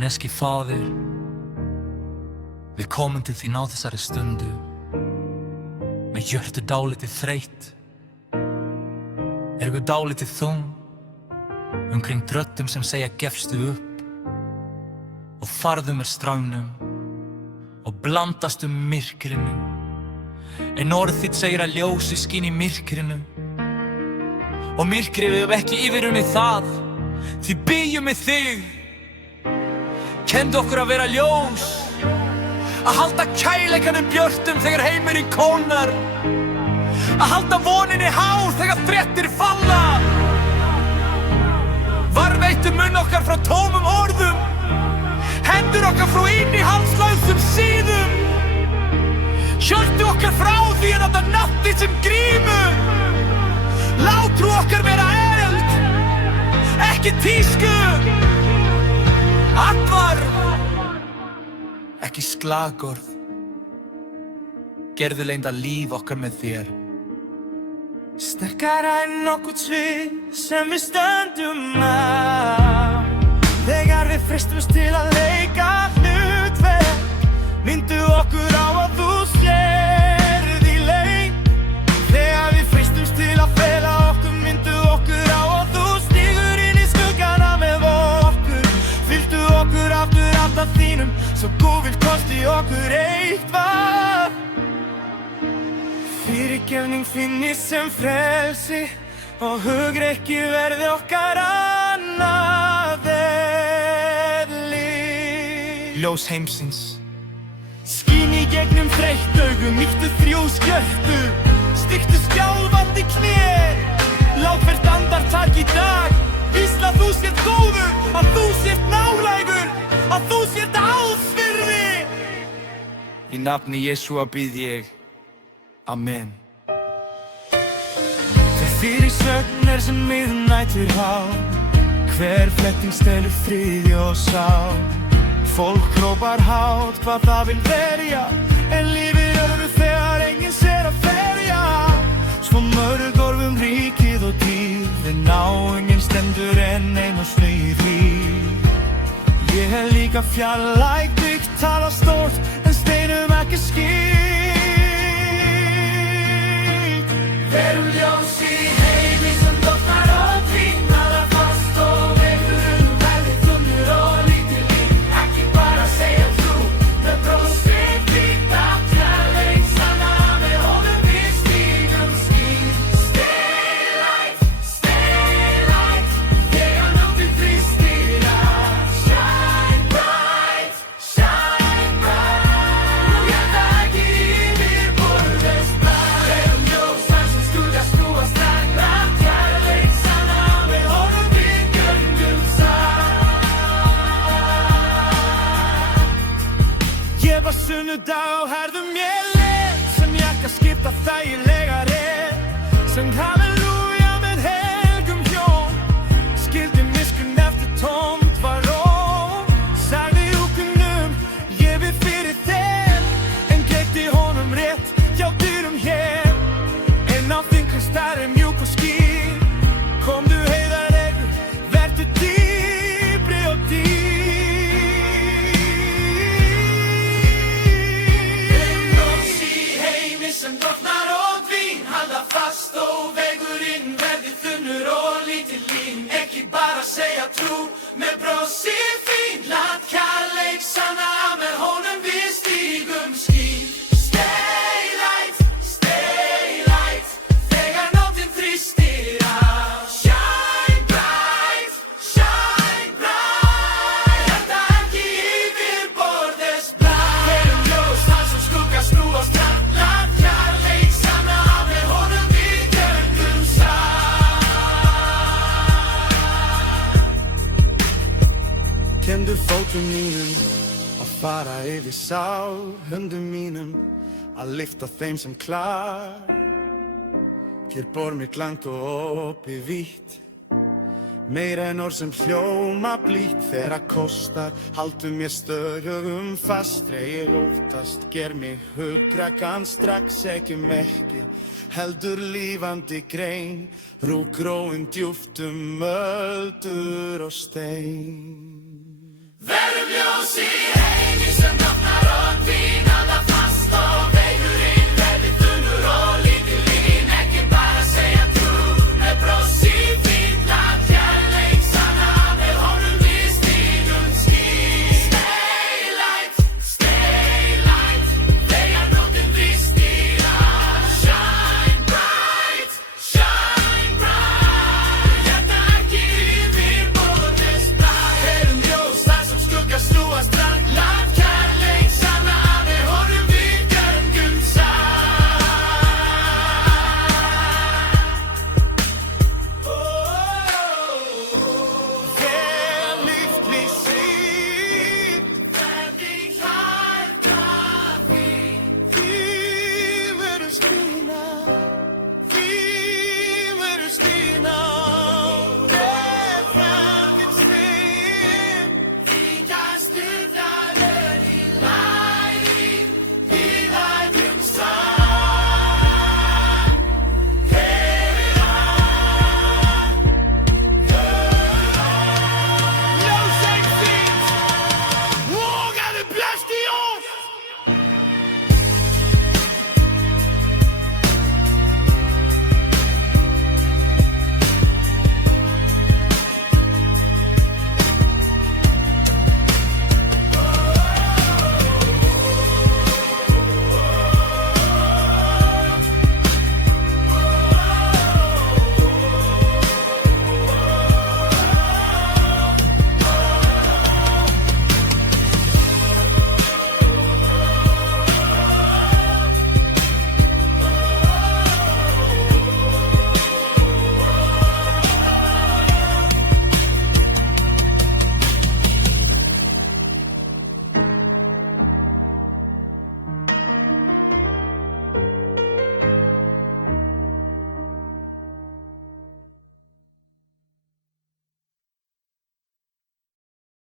Himneski faðir, við komum til þín á þessari stundu með hjörtu dálítið þreytt. Erum við dálítið þung umkring röddum sem segja gefstu upp og farðu með straumnum og blandast myrkrinu. En orð þitt segir að ljósi skín í myrkrinu og myrkrið hefur ekki yfirunnið það. Því byggjum við þig, kendu okkur að vera ljós, að halda kærleikanum björtum þegar heimurinn kólnar, að halda voninni há þegar fréttir falla. Varveitu munn okkar frá tómum orðum, hendur okkar frá innihaldslausum síðum, hjörtu okkar frá því að þetta nafni sem grímu. Látrú okkar vera eld, ekki tísku, atvarf, ekki slagorð. Gerðu leynda líf okkar með þér. Sterkara en nokkuð svið sem við stöndum á, þegar við freistumst til að leika hlutverk. Mindu okkur á að þú sérð í leik. Þegar við freistumst til að fela okkur, mindu okkur á að þú stígur inn í skuggana með okkur. Fylltu okkur aftur alltaf þínum, svo Guð vill kosti okkur eitthvað. Fyrirgefning finnist sem frelsi og hugrekki verði okkar annað eðli. Ljós heimsins, Skín í gegnum þreytt augu, mýktu þrjú skjöldu, styrktu skjálfandi kné. Lát hvert andartak í dag vísla að þú sért góður, að þú sért nálægur, að þú sért alls virði. í nafni Jesúa bið ég, amen. Hver fyrirsögn sem miðnætur há, hver fletting stelur friði og sál. Fólk hrópar hátt hvað það vil verja, en lífið öðru þegar enginn sér að ferja. Svo mörg orð ríkið og dýrð, en náunginn stendur enn ein og snögir líf. Ég hef líka fjarlægt byggt, tala stórt, en steinum ekki skýrt. Verum ljós í heimi sem dofnar og dvínar að fast og vegurinn verði þunnur og lítil líf. Ekki bara segja trú, með brosið þitt af kærleik sanna, með honum við stígum skín. Stay light, þegar nóttin þrýstir að shine bright. Nú þetta ekki yfirborðs blað. Verum ljós hans sem skuggast nú að standa af kærleik sanna, með honum við göngum saman. Ég var sunnudag og herðum ég leið, sem jakka skipta þægilega rétt, söng halleluja með helgum hjón, skildi miskunn eftir tómt var róm. Sagði úkunum, ég bið fyrir þeim, en greiddi honum rétt hjá dyrum hér. En á þinn kristar er mjúk og skýr, komdu heiðarlegur, vertu dýpri og dýr. Ljós í heimi sem dofnar og dvín, halda fast og vegurinn verði þunnur og lítil lín. Ekki bara segja trú, með brosið fín, lát kærleik sanna, með honum við stígum skín. Stay light, þegar nóttin þrýstir að shine bright. Þetta ekki yfirborðs blað. Verum ljós hans sem skuggast nú á strand, lát kærleik sanna, með honum við göngum saman. Kendu fótum mínum að fara yfir sál, höndum mínum að lyfta þeim sem klár. Hér bor mitt langt og opið vítt, meira en orð sem hljóma blítt. Þegar kostar, haltu mér stöðugum fast, ég óttast, ger mig hugrakkan strax. Ekki mekkir, heldur lífandi grein, rúgróin djúpt öldur og stein. Verum ljós í heimi sem